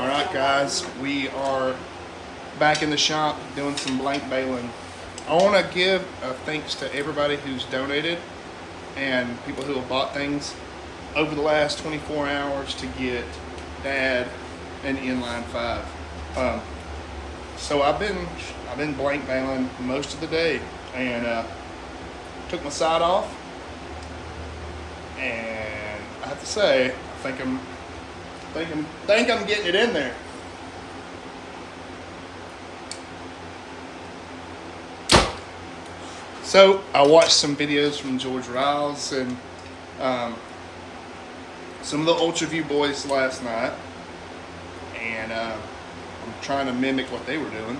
All right, guys, we are back in the shop doing some blank baling. I want to give a thanks to everybody who's donated and people who have bought things over the last 24 hours to get Dad an inline 5. So I've been blank baling most of the day, and took my side off, and I have to say, I think I'm getting it in there. So I watched some videos from George Riles and some of the Ultra View boys last night, and I'm trying to mimic what they were doing,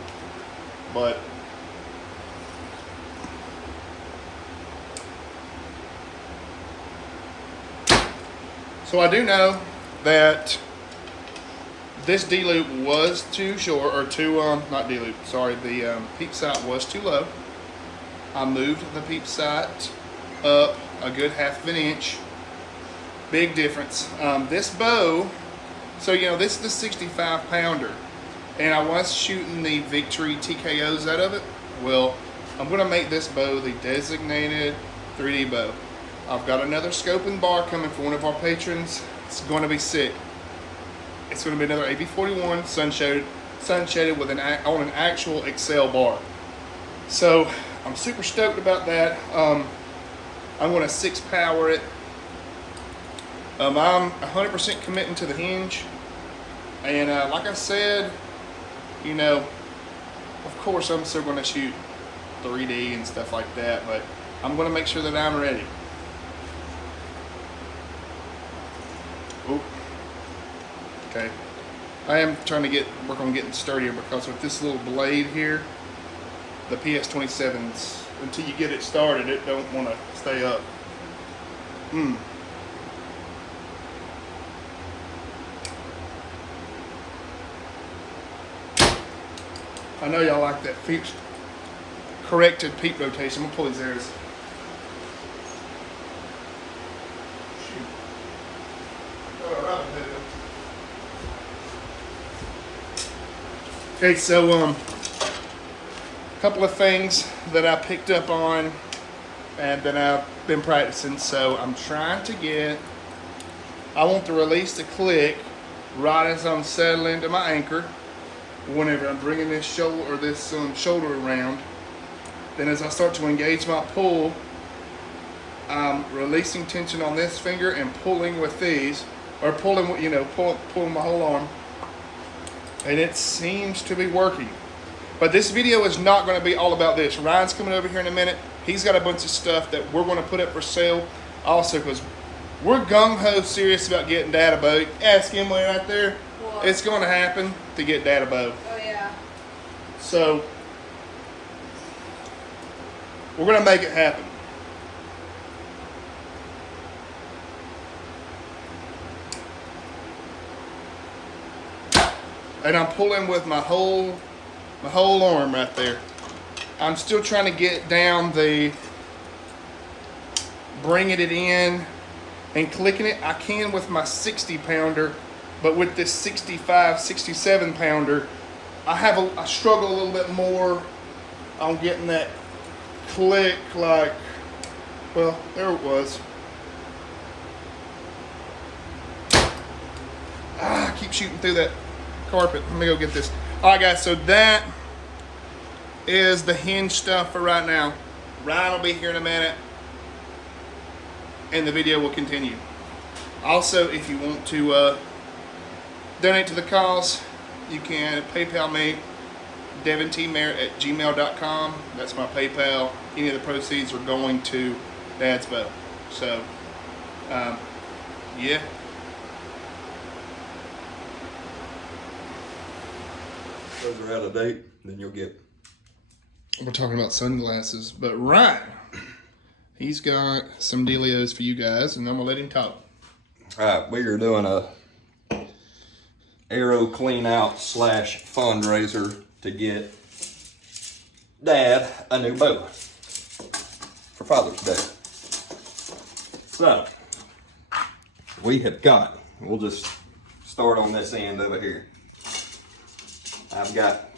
but so I do know that this D-loop was too short, or too, not D-loop, sorry, the peep sight was too low. I moved the peep sight up a good half of an inch. Big difference. This bow, so you know, this is the 65 pounder, and I was shooting the Victory TKOs out of it. Well, I'm gonna make this bow the designated 3D bow. I've got another scope and bar coming for one of our patrons. It's going to be sick. It's going to be another AV41 sun-shaded with on an actual Excel bar. So I'm super stoked about that. I'm going to 6 power it. I'm 100% committing to the hinge. And like I said, you know, of course I'm still going to shoot 3D and stuff like that, but I'm going to make sure that I'm ready. Ooh. Okay, I am trying to work on getting sturdier, because with this little blade here, the PS27s, until you get it started, it don't want to stay up. I know y'all like that corrected peep rotation. I'm gonna pull these arrows. Okay, so a couple of things that I picked up on and that I've been practicing. So I'm trying to I want to release the click right as I'm settling to my anchor. Whenever I'm bringing this shoulder shoulder around, then as I start to engage my pull, I'm releasing tension on this finger and pulling with these, or pulling my whole arm. And it seems to be working. But this video is not going to be all about this. Ryan's coming over here in a minute. He's got a bunch of stuff that we're going to put up for sale. Also, because we're gung-ho serious about getting Dad a bow. Ask him way right there. What? It's going to happen to get Dad a bow. Oh, yeah. So, we're going to make it happen. And I'm pulling with my whole arm right there. I'm still trying to get down bringing it in and clicking it. I can with my 60 pounder, but with this 65, 67 pounder, I struggle a little bit more on getting that click, like, well, there it was. I keep shooting through that carpet. Let me go get this. All right, guys, so that is the hinge stuff for right now. Ryan will be here in a minute, and the video will continue. Also, if you want to donate to the cause, you can PayPal me, devontmerritt@gmail.com. That's my PayPal. Any of the proceeds are going to Dad's bow. So, yeah. Those are out of date, then you'll get. We're talking about sunglasses, but Ryan, he's got some dealios for you guys, and I'm gonna let him talk. All right, we are doing a arrow clean out / fundraiser to get Dad a new bow for Father's Day. So we have got, we'll just start on this end over here. I've got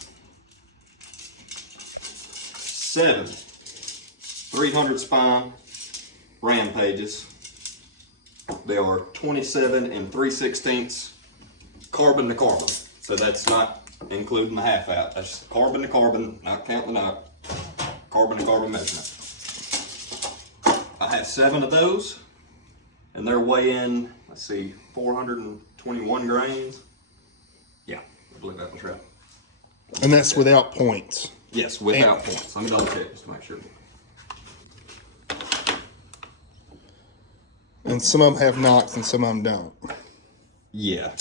7 300 spine Rampages. They are 27 3/16 carbon to carbon. So that's not including the half out. That's carbon to carbon, not counting out. Carbon to carbon measurement. I have 7 of those, and they're weighing, let's see, 421 grains. Yeah, I believe that was right. And that's without points. Yes, without points. Let me double check just to make sure. And some of them have knocks and some of them don't. Yeah.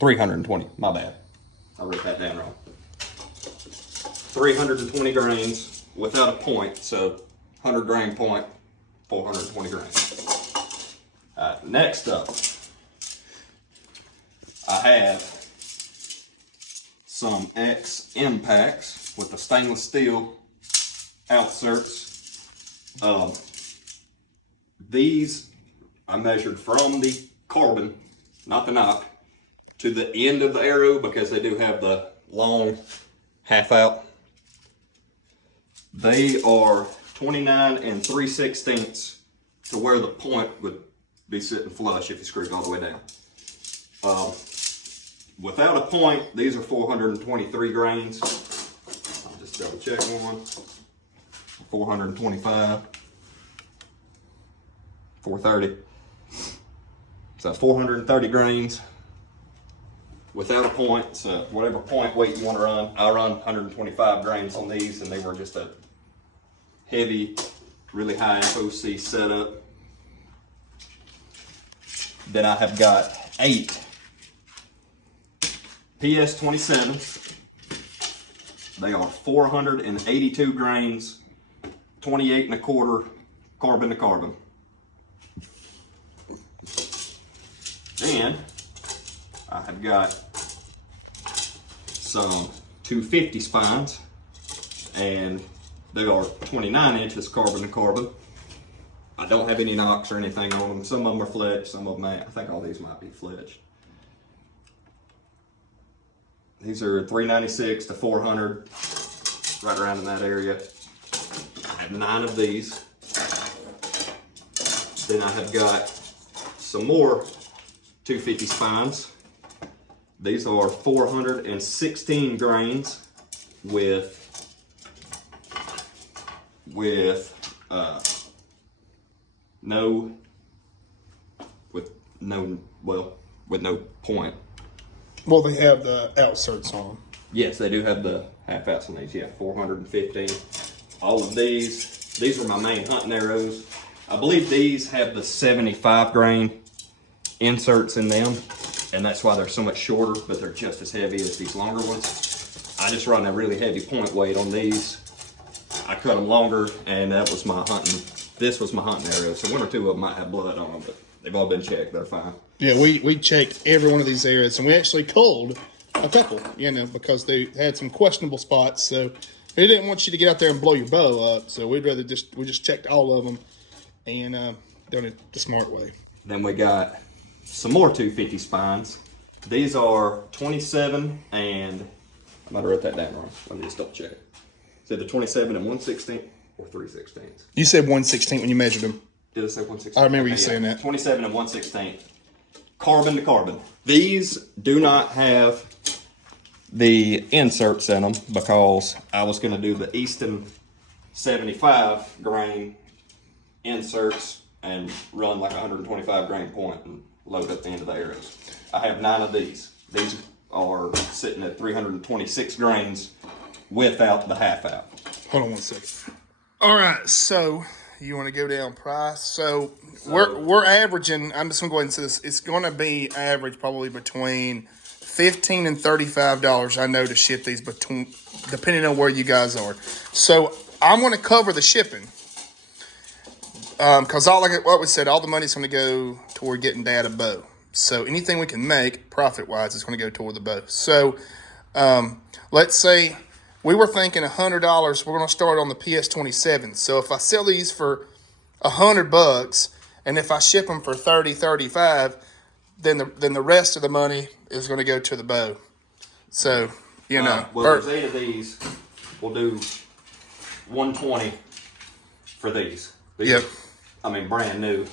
$320. My bad. I wrote that down wrong. 320 grains without a point, so 100 grain point, 420 grains. Next up, I have some X impacts with the stainless steel outserts. These I measured from the carbon, not the knock, to the end of the arrow because they do have the long half out. They are 29 3/16 to where the point would be sitting flush if you screwed it all the way down. Without a point, these are 423 grains. I'll just double check one. 425. 430. So that's 430 grains. Without a point, so whatever point weight you want to run, I run 125 grains on these, and they were just a heavy, really high FOC setup. Then I have got 8 PS27s. They are 482 grains, 28 1/4 carbon to carbon. And I have got some 250 spines, and they are 29 inches carbon to carbon. I don't have any knocks or anything on them. Some of them are fledged, some of them ain't. I think all these might be fledged. These are 396 to 400, right around in that area. I have 9 of these. Then I have got some more 250 spines. These are 416 grains with no point. Well, they have the outserts on them. Yes, they do have the half outs on these. Yeah, 415. All of these are my main hunting arrows. I believe these have the 75 grain inserts in them, and that's why they're so much shorter, but they're just as heavy as these longer ones. I just run a really heavy point weight on these. I cut them longer, and that was my hunting. This was my hunting arrow. So 1 or 2 of them might have blood on them, but they've all been checked. They're fine. Yeah, we checked every one of these areas, and we actually culled a couple, because they had some questionable spots. So we didn't want you to get out there and blow your bow up. So we just checked all of them and done it the smart way. Then we got some more 250 spines. These are 27 and I might have wrote that down wrong. Let me just double check. Is it the 27 and 1/16 or 3/16? You said 1/16 when you measured them. Did I say 1/16? I remember you saying that. 27 and 1/16. Carbon to carbon. These do not have the inserts in them because I was going to do the Easton 75 grain inserts and run like 125 grain point and load up the end of the arrows. I have 9 of these. These are sitting at 326 grains without the half out. Hold on one second. All right, so you want to go down price? So we're averaging. I'm just gonna go ahead and say this. It's gonna be average probably between $15 and $35. I know to ship these depending on where you guys are. So I'm gonna cover the shipping. Because what we said, all the money's going to go toward getting Dad a bow. So anything we can make profit-wise is going to go toward the bow. So let's say we were thinking $100. We're going to start on the PS27. So if I sell these for $100, And if I ship them for 30, 35, then the rest of the money is going to go to the bow. So, you know. Well, there's 8 of these. We'll do 120 for these. Yep. Brand new.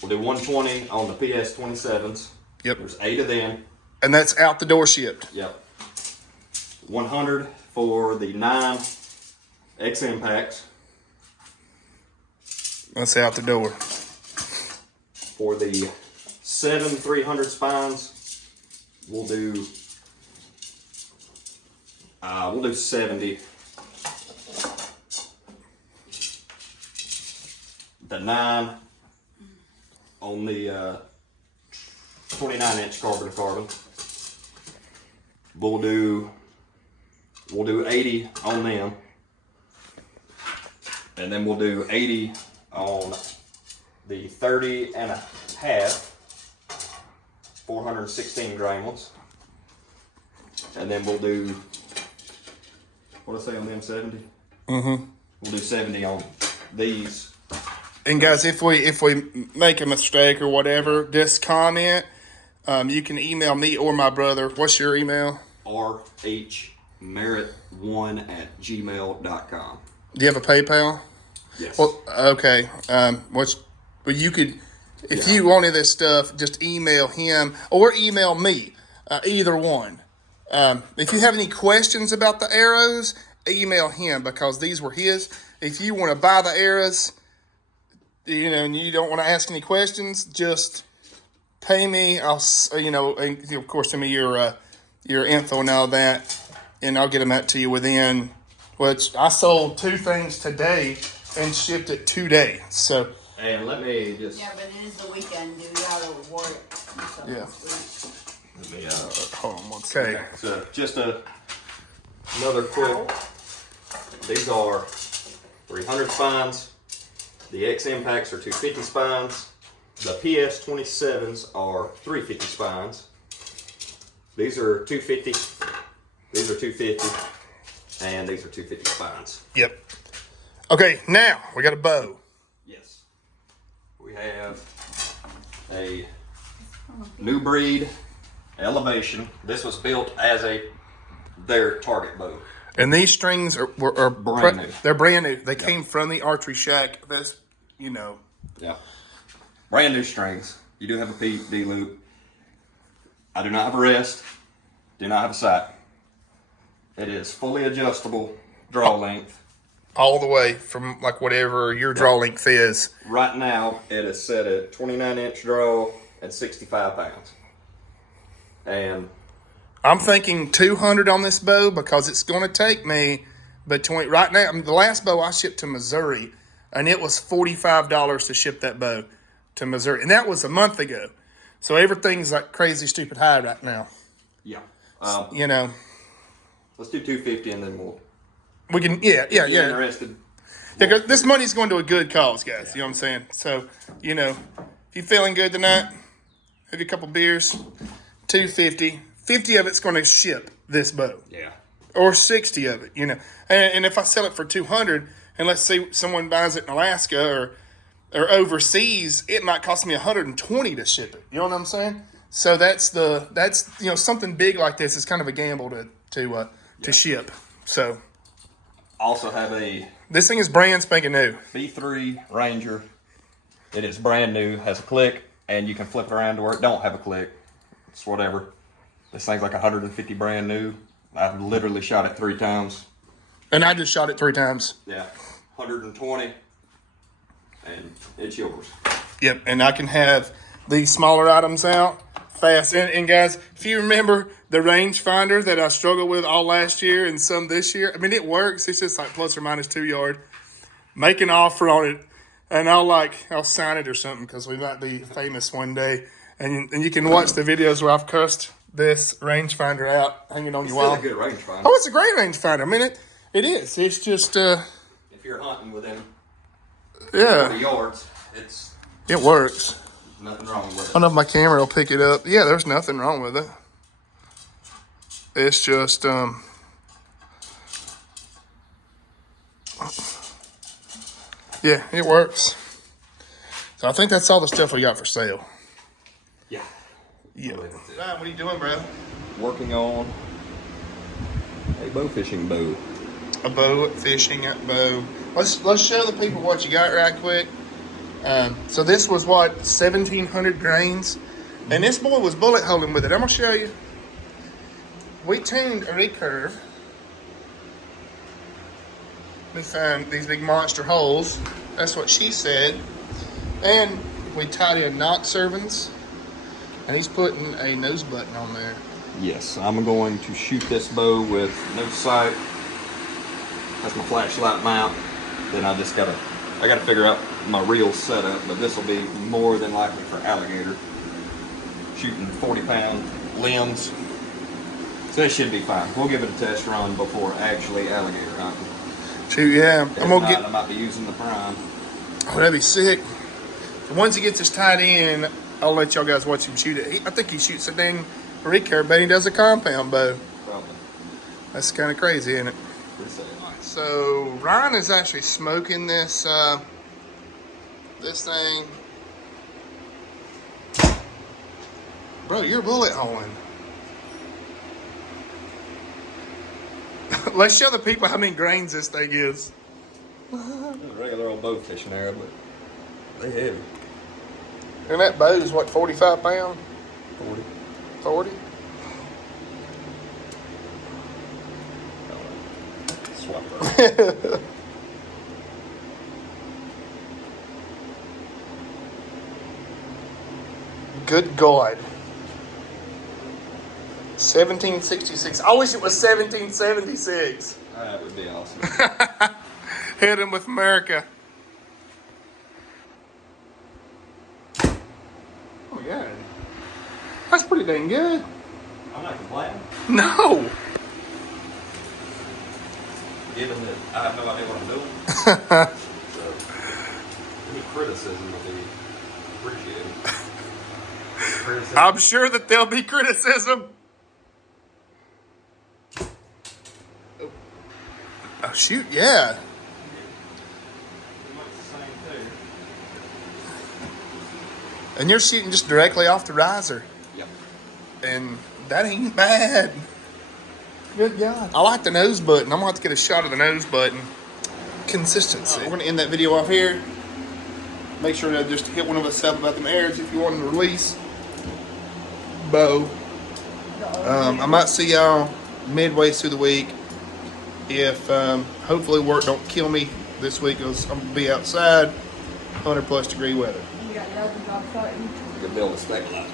We'll do 120 on the PS 27s. Yep. There's 8 of them. And that's out the door shipped. Yep. 100 for the 9 XM packs. That's out the door. For the 7 300 spines, we'll do 70. The 9 on the 29-inch carbon to carbon. We'll do 80 on them, and then we'll do 80 on the 30 and a half 416 grain ones, and then we'll do, what did I say on them, 70? Mm-hmm. We'll do 70 on these. And guys, if we make a mistake or whatever, just comment. You can email me or my brother. What's your email? rhmerit1@gmail.com. Do you have a PayPal? Yes. Well, okay. But you could, if you wanted this stuff, just email him or email me. Either one. If you have any questions about the arrows, email him because these were his. If you want to buy the arrows, and you don't want to ask any questions, just pay me. And of course, send me your info and all that, and I'll get them out to you within. Which I sold 2 things today and shipped it today. So. And let me just. Yeah, but it is the weekend, dude. You gotta work. So Yeah. Let me, Hold on one second. okay. So just another quick. These are 300 spines. The XM packs are 250 spines. The PS 27s are 350 spines. These are 250. These are 250. And these are 250 spines. Yep. Okay, now we got a bow. Yes. We have a new breed elevation. This was built as their target bow. And these strings are Brand new. They're brand new. They came from the archery shack. That's, Yeah. Brand new strings. You do have a D loop. I do not have a rest. Do not have a sight. It is fully adjustable draw length. all the way from like whatever your draw length is. Right now, it is set at 29-inch draw and 65 pounds. And I'm thinking 200 on this bow because it's going to take me between right now. I mean, the last bow I shipped to Missouri, and it was $45 to ship that bow to Missouri, and that was a month ago. So everything's like crazy, stupid high right now. yeah, You know, let's do 250, and then we can. Yeah. If you're interested. Yeah, 'cause this money's going to a good cause, guys. You know what I'm saying? So, you know, if you're feeling good tonight, have a couple beers, $250. 50 of it's going to ship this bow. Yeah. Or 60 of it, you know. And if I sell it for 200, and let's say someone buys it in Alaska or overseas, it might cost me 120 to ship it. You know what I'm saying? So that's you know, something big like this is kind of a gamble to ship. So Also have a this thing is brand spanking new. B3 Ranger. It is brand new, has a click, and you can flip it around to where it don't have a click. It's whatever. This thing's like 150 brand new. I've literally shot it 3 times. And I just shot it 3 times. Yeah, 120, and it's yours. Yep, and I can have these smaller items out fast. And guys, if you remember the rangefinder that I struggled with all last year and some this year, I mean, it works. It's just like plus or minus 2 yard. Make an offer on it, and I'll sign it or something because we might be famous one day. And you can watch the videos where I've cursed this rangefinder out hanging on your wall. It's still a good rangefinder. Oh, it's a great rangefinder. I mean, it is. It's just, If you're hunting within 40 yeah, yards, it works. nothing wrong with I it. don't know if my camera will pick it up. Yeah, there's nothing wrong with it. It's just, yeah, it works. So I think that's all the stuff we got for sale. Yeah. Yeah. believe that's it. Ryan, what are you doing, bro? Working on a bow fishing bow. A bow, fishing at bow. Let's show the people what you got right quick. So this was what, 1,700 grains, and this boy was bullet holing with it. I'm gonna show you. We tuned a recurve. We found these big monster holes. That's what she said. And we tied in knot servants, and he's putting a nose button on there. Yes, I'm going to shoot this bow with no sight. That's my flashlight mount. Then I gotta figure out my reel setup, but this will be more than likely for alligator. Shooting 40-pound limbs. So that should be fine. We'll give it a test run before actually alligator hunting. Shoot, yeah. If not, I might be using the prime. Oh, that'd be sick. So once he gets this tied in, I'll let y'all guys watch him shoot it. I think he shoots a dang recurve, but he does a compound bow. Probably. That's kind of crazy, isn't it? Pretty sad. So Ryan is actually smoking this this thing. Bro, you're bullet holing. Let's show the people how many grains this thing is. A regular old bow fishing arrow, but they heavy. And that bow is what, 45 pound? 40. 40? Swap that. Good God. 1766. I wish it was 1776. That would be awesome. Hit him with America. Oh, yeah. That's pretty dang good. I'm not complaining. No. Given that I have no idea what I'm doing. So, any criticism will be appreciated. I'm sure that there'll be criticism. Oh, shoot, yeah. And you're shooting just directly off the riser. Yep. And that ain't bad. Good God. I like the nose button. I'm going to have to get a shot of the nose button. Consistency. We're going to end that video off here. Make sure to just hit one of us up about them arrows if you want them to release. Bow. I might see y'all midway through the week. If hopefully work don't kill me this week, because I'm going to be outside, 100+ degree weather. You got nothing on something. You can build a stabilizer.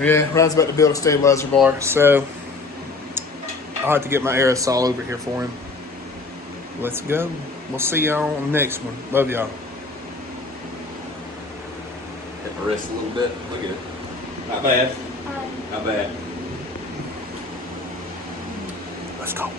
Yeah, Ryan's about to build a stabilizer bar, so I'll have to get my aerosol over here for him. Let's go. We'll see y'all on the next one. Love y'all. Hit my wrist a little bit. Look at it. Not bad. Not bad. Let's go.